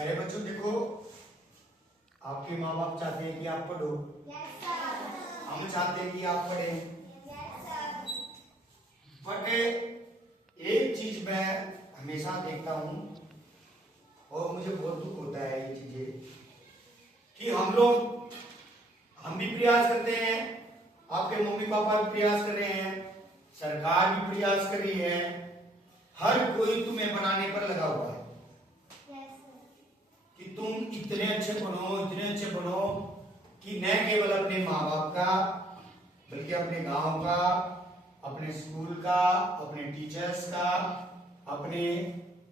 अरे बच्चों देखो, आपके माँ बाप चाहते हैं कि आप पढ़ो। हम चाहते हैं कि आप पढ़ें। बट एक चीज मैं हमेशा देखता हूँ और मुझे बहुत दुख होता है ये चीजें, कि हम भी प्रयास करते हैं, आपके मम्मी पापा भी प्रयास कर रहे हैं, सरकार भी प्रयास कर रही है, हर कोई तुम्हें बनाने पर लगा हुआ है कि तुम इतने अच्छे बनो कि न केवल अपने माँ बाप का बल्कि अपने गांव का, अपने स्कूल का, अपने टीचर्स का, अपने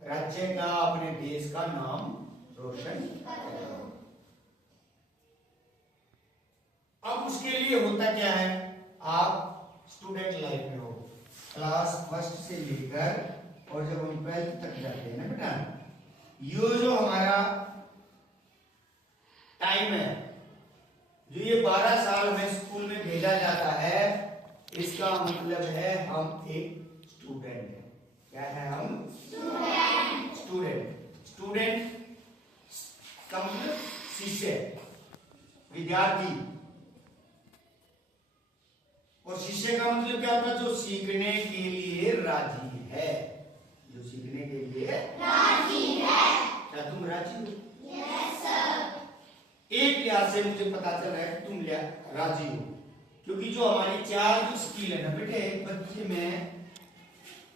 राज्य का, अपने देश का नाम रोशन करो। अब उसके लिए होता क्या है, आप स्टूडेंट लाइफ में हो, क्लास फर्स्ट से लेकर और जब हम 12th तक जाते हैं ना बेटा, ये जो हमारा टाइम है, जो ये 12 साल में स्कूल में भेजा जाता है, इसका मतलब है हम एक स्टूडेंट हैं। क्या है हम? स्टूडेंट का मतलब शिष्य, विद्यार्थी। और शिष्य का मतलब क्या होता है? जो सीखने के लिए राजी है, जो सीखने के लिए राजी है। क्या तुम राजी हो? Yes sir. एक लिहाज से मुझे पता चला है कि तुम राजी हो, क्योंकि जो हमारी 4 जो स्किल है ना बेटे, एक बच्चे में,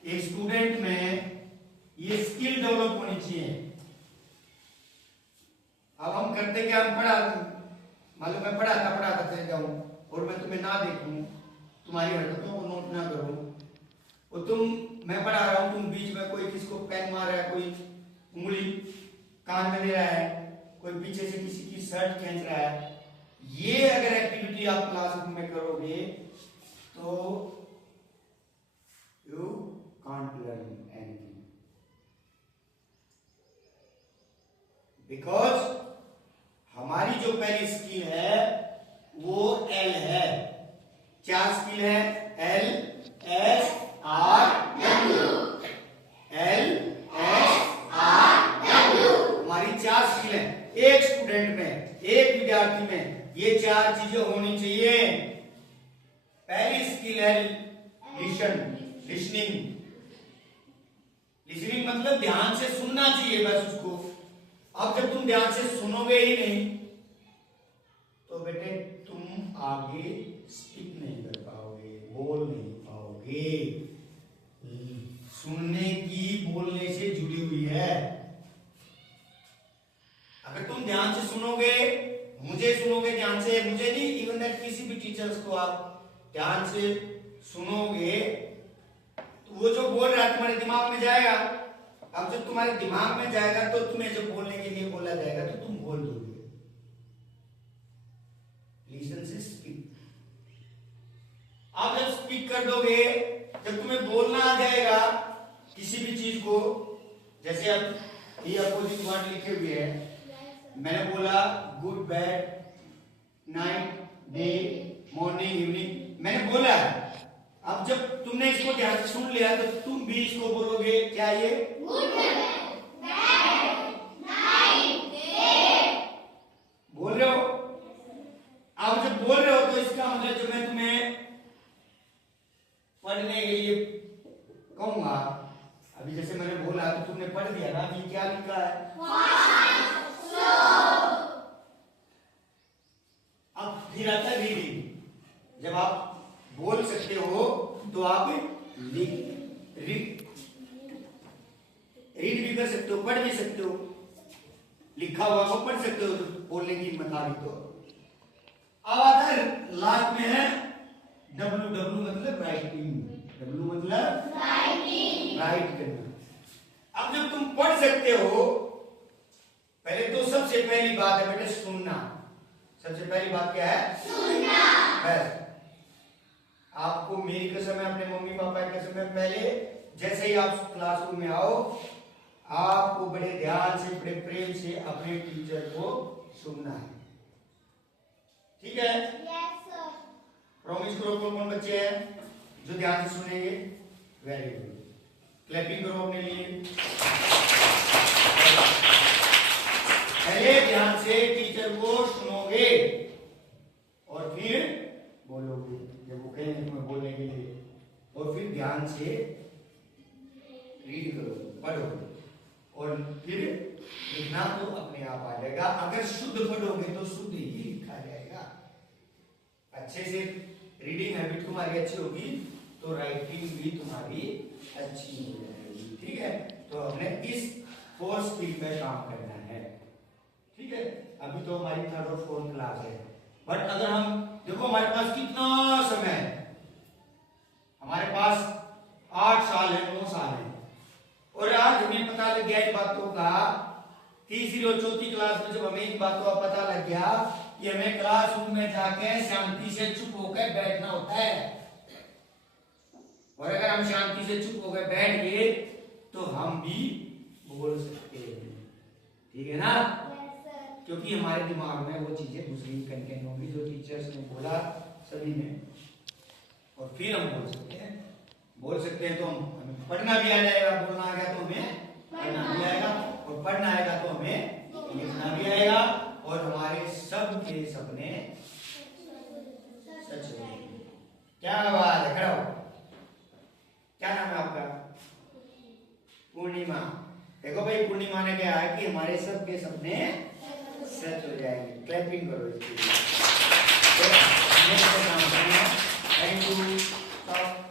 एक स्टूडेंट में ये स्किल डेवलप होनी चाहिए। अब हम करते क्या, हम मालूम मैं पढ़ाता चले जाऊं और मैं तुम्हें ना देखूं, तुम्हारी हरकतों को नोट ना करूं, और मैं पढ़ा रहा हूं, तुम बीच में कोई किसको पेन मार रहा है, कोई उंगली कान में ले रहा है, कोई पीछे से किसी की शर्ट खींच रहा है, ये अगर एक्टिविटी आप क्लासरूम में करोगे तो you can't learn anything, because हमारी जो पहली स्किल है वो एल है। क्या स्किल है? L S R W. L S R W हमारी 4 स्किल है। एक स्टूडेंट में, एक विद्यार्थी में ये 4 चीजें होनी चाहिए। पहली स्किल है लिसनिंग। लिसनिंग मतलब ध्यान से सुनना चाहिए बस उसको। अब जब तुम ध्यान से सुनोगे ही नहीं तो बेटे तुम आगे स्पीक नहीं कर पाओगे, बोल नहीं पाओगे। सुनने की बोलने से जुड़ी हुई है। अगर तुम ध्यान से सुनोगे, मुझे सुनोगे ध्यान से, मुझे नहीं, इवन दैट किसी भी टीचर्स को आप ध्यान से सुनोगे तो वो जो बोल रहा है तुम्हारे दिमाग में जाएगा। अब जब तुम्हारे दिमाग में जाएगा तो तुम्हें जब बोलने के लिए बोला जाएगा तो तुम बोल दोगे। लिसन से स्पीक। आप जब स्पीक कर दोगे, जब तुम्हें बोलना आ जाएगा किसी भी चीज को, जैसे अब ये अपोजिट वर्ड लिखे हुए हैं, मैंने बोला good, bad, night, day, morning, evening, मैंने बोला। अब जब तुमने इसको ध्यान से सुन लिया तो तुम भी इसको बोलोगे। क्या ये? गुड, बैड, नाइट, डे बोल रहे हो। अब जब बोल रहे हो तो इसका मतलब जो मैं तुम्हें पढ़ने के लिए कहूंगा, अभी जैसे मैंने बोला तो तुमने पढ़ दिया ना, ये क्या लिखा है? अब फिर आता है रीडिंग। जब आप बोल सकते हो तो आप रीड भी कर सकते हो, पढ़ भी सकते हो, लिखा हुआ को पढ़ सकते हो, तो बोलने की हिम्मत आ रही तो। अब आता है लास्ट में है डब्ल्यू। डब्ल्यू मतलब राइटिंग। डब्ल्यू मतलब राइट करना। अब जब तुम पढ़ सकते हो, पहले तो सबसे पहली बात है बेटे सुनना। सबसे पहली बात क्या है? सुनना। बस आपको मेरी कसम है, अपने मम्मी पापा की कसम है, पहले जैसे ही आप क्लासरूम में आओ, आपको बड़े ध्यान से, बड़े प्रेम से अपने टीचर को सुनना है। ठीक है? Yes sir. प्रॉमिस करो। कौन कौन बच्चे हैं जो ध्यान से सुनेंगे? Very good. क्लैपिंग करो अपने लिए। ध्यान से टीचर को सुनोगे और फिर बोलोगे, जब वो कहेंगे तुम्हें बोलने के लिए, और फिर ध्यान से रीड करोगे, पढ़ोगे, और फिर लिखना तो अपने आप आ जाएगा। अगर शुद्ध पढ़ोगे तो शुद्ध ही लिखा जाएगा। अच्छे से रीडिंग हैबिट तुम्हारी अच्छी होगी तो राइटिंग भी तुम्हारी अच्छी हो जाएगी। ठीक है, तो हमने इस 4 स्किल पे काम करना है। ठीक है, अभी तो हमारी 3rd और 4th क्लास है, बट अगर हम देखो हमारे पास कितना समय है, हमारे पास 8 साल है, 9 साल है, और आज हमें पता लग गया इन बातों का। 3री और 4थी क्लास में जब हमें इन बातों का पता लग गया कि हमें क्लासरूम में जाके शांति से चुप होकर बैठना होता है, और अगर हम शांति से चुप होकर बैठ गए तो हम भी बोल सकते हैं। ठीक है ना? क्योंकि हमारे दिमाग में वो चीजें दूसरी कंटेंट होंगी जो टीचर्स ने बोला सभी ने, और फिर हम बोल सकते हैं। तो हमें पढ़ना भी आ जाएगा, बोलना आ गया तो हमें पढ़ना भी आएगा, और पढ़ना आएगा तो हमें लिखना भी आएगा, और हमारे सबके सपने सच हो जाएंगे। क्या बात है? खड़ा हो। क्या नाम है आपका? पूर्णिमा। देखो भाई, पूर्णिमा ने क्या है कि हमारे सबके सपने सच हो जाएंगे। क्लैपिंग करो इसके लिए। Thank you.